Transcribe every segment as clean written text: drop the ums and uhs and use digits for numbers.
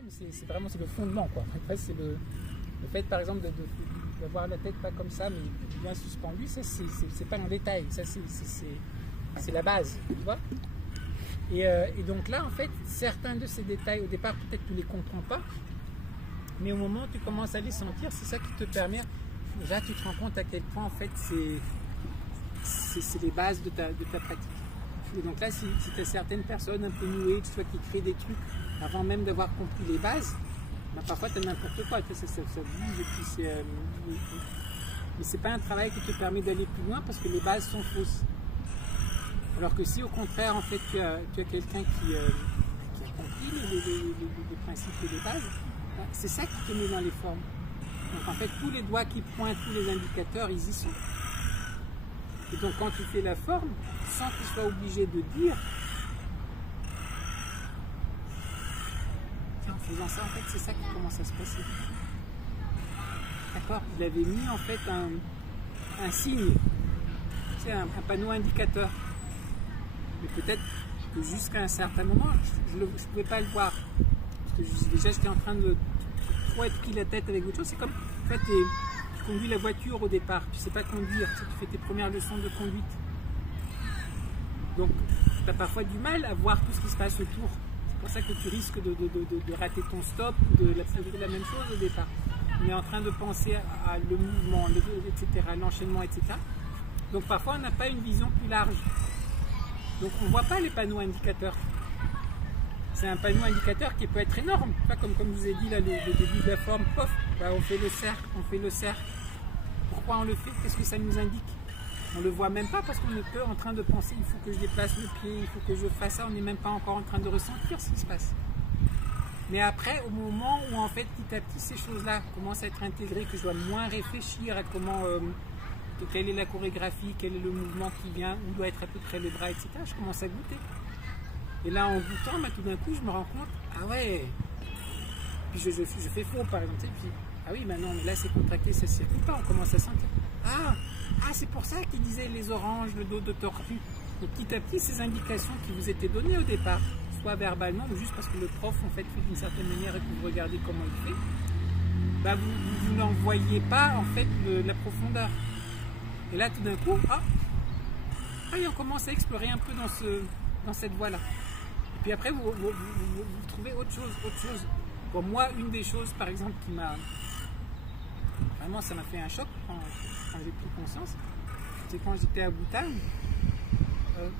essentiel, mais c'est vraiment le fondement, quoi. Après, c'est le fait, par exemple, d'avoir la tête pas comme ça, mais bien suspendue, ça, c'est pas un détail. Ça, c'est la base, tu vois. Et donc là, en fait, certains de ces détails, au départ, peut-être tu ne les comprends pas, mais au moment où tu commences à les sentir, c'est ça qui te permet, là, tu te rends compte à quel point, en fait, c'est les bases de ta pratique. Et donc là, si tu as certaines personnes un peu new age, soit qui créent des trucs avant même d'avoir compris les bases, bah, parfois tu as n'importe quoi, ça bouge, et puis mais c'est pas un travail qui te permet d'aller plus loin parce que les bases sont fausses. Alors que si au contraire, en fait, tu as quelqu'un qui a compris les principes et les bases, bah, c'est ça qui te met dans les formes. Donc en fait, tous les doigts qui pointent, tous les indicateurs, ils y sont. Et donc quand tu fais la forme, sans que tu sois obligé de dire, tiens, en faisant ça, en fait, c'est ça qui commence à se passer. D'accord? Il avait mis en fait un signe, c'est un panneau indicateur. Mais peut-être que jusqu'à un certain moment, je ne pouvais pas le voir. Parce que déjà, j'étais en train de trop être pris la tête avec autre chose. C'est comme, en fait, tu conduis la voiture au départ, tu ne sais pas conduire, tu fais tes premières leçons de conduite. Donc, tu as parfois du mal à voir tout ce qui se passe autour. C'est pour ça que tu risques de rater ton stop ou de la même chose au départ. On est en train de penser à le mouvement, etc., l'enchaînement, etc. Donc, parfois, on n'a pas une vision plus large. Donc, on ne voit pas les panneaux indicateurs. C'est un panneau indicateur qui peut être énorme. Pas comme je vous ai dit, là, le début de la forme, pof, bah, on fait le cercle, Pourquoi on le fait? Qu'est-ce que ça nous indique? On ne le voit même pas parce qu'on est que en train de penser, il faut que je déplace le pied, il faut que je fasse ça. On n'est même pas encore en train de ressentir ce qui se passe. Mais après, au moment où en fait, petit à petit, ces choses-là commencent à être intégrées, que je dois moins réfléchir à comment... quelle est la chorégraphie, quel est le mouvement qui vient, où doit être à peu près le bras, etc. Je commence à goûter. Et là, en goûtant, bah, tout d'un coup, je me rends compte, ah ouais, puis je fais faux, par exemple, et puis, ah oui, maintenant, là, c'est contracté, ça ne circule pas, on commence à sentir. Ah, c'est pour ça qu'ils disaient les oranges, le dos de tortue. Donc, petit à petit, ces indications qui vous étaient données au départ, soit verbalement, ou juste parce que le prof, en fait, fait d'une certaine manière et que vous regardez comment il fait, bah, vous n'en voyez pas, en fait, la profondeur. Et là, tout d'un coup, on commence à explorer un peu dans cette voie-là. Et puis après, vous trouvez autre chose. Pour moi, une des choses, par exemple, qui m'a... Vraiment, ça m'a fait un choc quand j'ai pris conscience, c'est quand j'étais à Bhutan.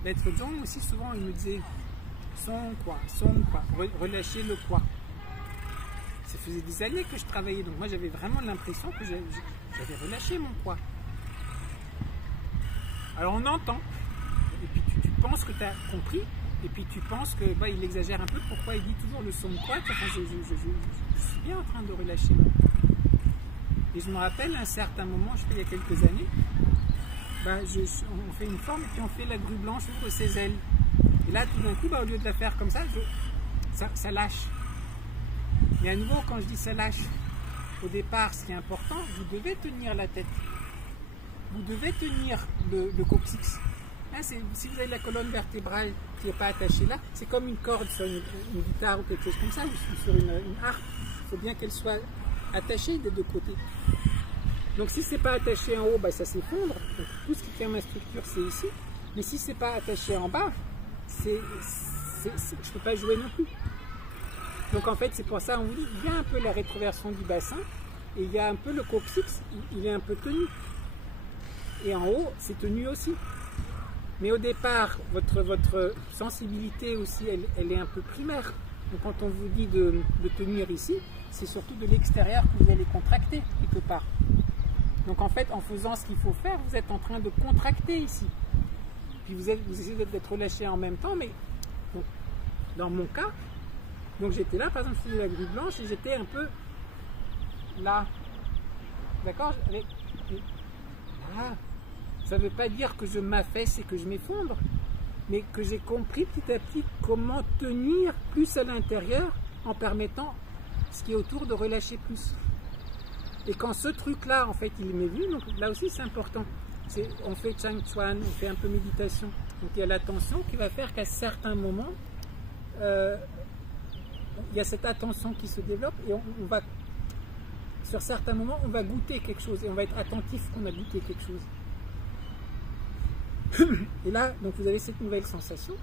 Maître Zong aussi, souvent, il me disait son quoi, relâcher le quoi. Ça faisait des années que je travaillais, donc moi, j'avais vraiment l'impression que j'avais relâché mon quoi. Alors on entend, et puis tu penses que tu as compris, et puis tu penses que il exagère un peu, pourquoi il dit toujours le son de quoi, enfin, je suis bien en train de relâcher mon quoi. Et je me rappelle un certain moment, il y a quelques années, on fait une forme, et puis on fait la grue blanche ouvre ses ailes. Et là tout d'un coup, au lieu de la faire comme ça, ça lâche. Mais à nouveau, quand je dis ça lâche, au départ, ce qui est important, vous devez tenir la tête. Vous devez tenir le coccyx. Hein, si vous avez la colonne vertébrale qui n'est pas attachée là, c'est comme une corde sur une guitare ou quelque chose comme ça, ou sur une harpe. Il faut bien qu'elle soit attachée des deux côtés. Donc si ce n'est pas attaché en haut, ça s'effondre. Donc tout ce qui tient ma structure, c'est ici. Mais si ce n'est pas attaché en bas, je ne peux pas jouer non plus. Donc en fait, c'est pour ça qu'on vous dit, il y a un peu la rétroversion du bassin, et il y a un peu le coccyx, il est un peu tenu. Et en haut, c'est tenu aussi. Mais au départ, votre sensibilité aussi, elle est un peu primaire. Donc quand on vous dit de tenir ici, c'est surtout de l'extérieur que vous allez contracter quelque part. Donc en fait, en faisant ce qu'il faut faire, vous êtes en train de contracter ici. Puis vous essayez d'être relâché en même temps, mais donc, dans mon cas, donc j'étais là, par exemple, je faisais la grue blanche et j'étais un peu là. D'accord? Ça ne veut pas dire que je m'affaisse et que je m'effondre, mais que j'ai compris petit à petit comment tenir plus à l'intérieur en permettant ce qui est autour de relâcher plus. Et quand ce truc-là, en fait, il m'est venu, donc là aussi c'est important. On fait Chang Chuan, on fait un peu méditation. Donc il y a l'attention qui va faire qu'à certains moments, il y a cette attention qui se développe et on va, sur certains moments, on va goûter quelque chose et on va être attentif qu'on a goûté quelque chose. Et là, donc vous avez cette nouvelle sensation.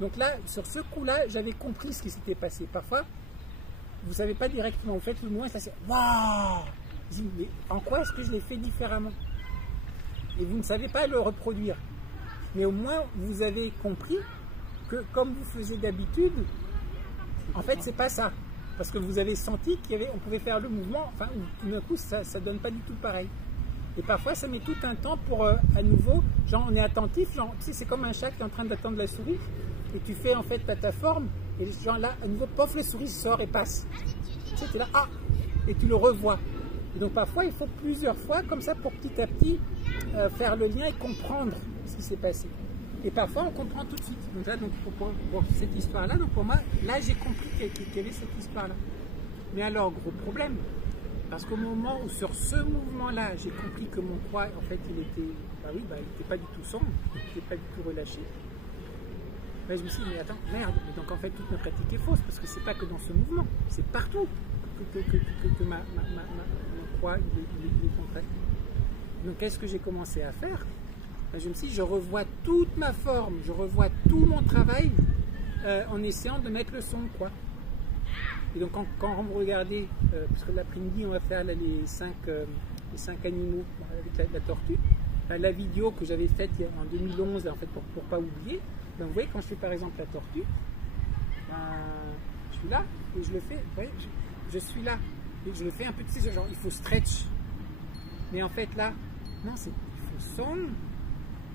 Donc là, sur ce coup-là, j'avais compris ce qui s'était passé. Parfois, vous ne savez pas directement, vous faites le mouvement et ça c'est waouh! Mais en quoi est-ce que je l'ai fait différemment? Et vous ne savez pas le reproduire. Mais au moins, vous avez compris que comme vous faisiez d'habitude, en fait, c'est pas ça. Parce que vous avez senti qu'on pouvait faire le mouvement, enfin, tout d'un coup, ça ne donne pas du tout pareil. Et parfois, ça met tout un temps pour, à nouveau, genre, on est attentif, genre, tu sais, c'est comme un chat qui est en train d'attendre la souris, et tu fais, en fait, ta forme, et genre là, à nouveau, pof, la souris sort et passe. Tu sais, tu es là, ah, et tu le revois. Et donc, parfois, il faut plusieurs fois, comme ça, pour petit à petit, faire le lien et comprendre ce qui s'est passé. Et parfois, on comprend tout de suite. Donc là, donc, pour cette histoire-là, donc pour moi, là, j'ai compris quelle est cette histoire-là. Mais alors, gros problème, parce qu'au moment où, sur ce mouvement-là, j'ai compris que mon poids, en fait, il était, il n'était pas du tout sombre, il n'était pas du tout relâché. Là, je me suis dit, mais attends, merde, donc en fait, toute ma pratique est fausse, parce que c'est pas que dans ce mouvement, c'est partout que mon poids, il est contracté. Donc, qu'est-ce que j'ai commencé à faire? Je me suis dit, je revois toute ma forme, je revois tout mon travail en essayant de mettre le son, quoi. Et donc, quand vous regardez, parce que l'après-midi, on va faire là, les cinq animaux avec la tortue, la vidéo que j'avais faite en 2011, en fait, pour pas oublier, ben, vous voyez, quand je fais par exemple la tortue, je suis là et je le fais, vous voyez, je suis là, et je le fais un peu, tu sais, genre, il faut stretch. Mais en fait, là, non, il faut son.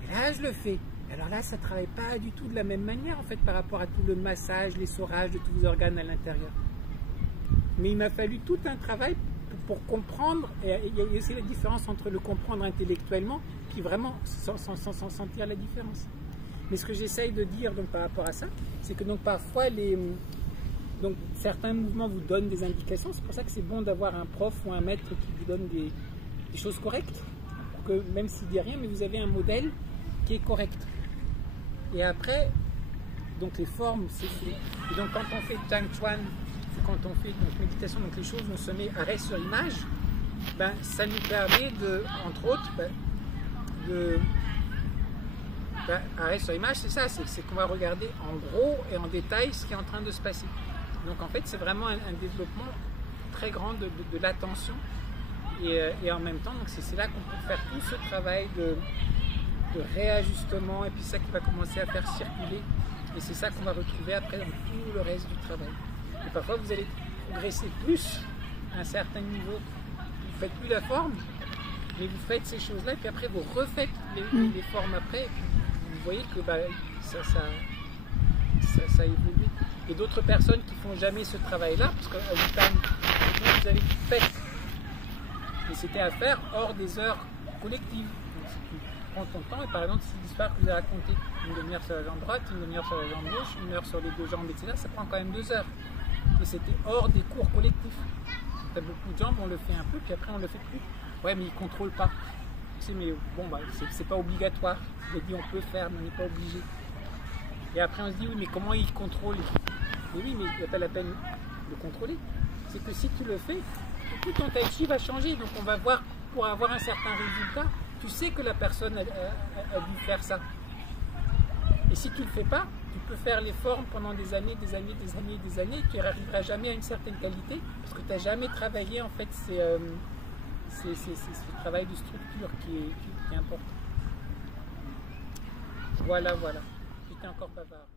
Et là, je le fais. Alors là, ça ne travaille pas du tout de la même manière, en fait, par rapport à tout le massage, l'essorage de tous vos organes à l'intérieur. Mais il m'a fallu tout un travail pour comprendre, et il y a aussi la différence entre le comprendre intellectuellement, puis vraiment sans sentir la différence. Mais ce que j'essaye de dire donc, par rapport à ça, c'est que donc, parfois, donc, certains mouvements vous donnent des indications. C'est pour ça que c'est bon d'avoir un prof ou un maître qui vous donne des choses correctes, pour que même s'il dit rien, mais vous avez un modèle qui est correct. Et après, donc les formes, et donc quand on fait Tang Chuan, quand on fait donc, méditation, donc les choses vont se mettre arrêt sur image, ben, ça nous permet de, entre autres, arrêt sur image, c'est ça, c'est qu'on va regarder en gros et en détail ce qui est en train de se passer. Donc en fait, c'est vraiment un développement très grand de l'attention. Et en même temps, c'est là qu'on peut faire tout ce travail de réajustement, et puis ça qui va commencer à faire circuler. Et c'est ça qu'on va retrouver après dans tout le reste du travail. Et parfois, vous allez progresser plus à un certain niveau. Vous ne faites plus la forme, mais vous faites ces choses-là, et puis après, vous refaites les formes après. Et puis vous voyez que ça évolue. Et d'autres personnes qui ne font jamais ce travail-là, parce qu'à Wutan, vous avez fait. Et c'était à faire hors des heures collectives. Donc, si tu prends ton temps, et par exemple, si l'histoire que vous avez racontée, une demi-heure sur la jambe droite, une demi-heure sur la jambe gauche, une heure sur les deux jambes, etc., ça prend quand même 2 heures. Et c'était hors des cours collectifs. Tu as beaucoup de gens, on le fait un peu, puis après on le fait plus. Ouais, mais ils ne contrôlent pas. Tu sais, mais bon, c'est pas obligatoire. Je dis, on peut faire, mais on n'est pas obligé. Et après, on se dit, oui, mais comment ils contrôlent? Mais oui, mais il n'y a pas la peine de contrôler. C'est que si tu le fais, tout ton tai chi va changer. Donc on va voir, pour avoir un certain résultat, tu sais que la personne a dû faire ça. Et si tu ne le fais pas, tu peux faire les formes pendant des années, et tu n'arriveras jamais à une certaine qualité, parce que tu n'as jamais travaillé en fait ce travail de structure qui est important. Voilà. J'étais encore bavard.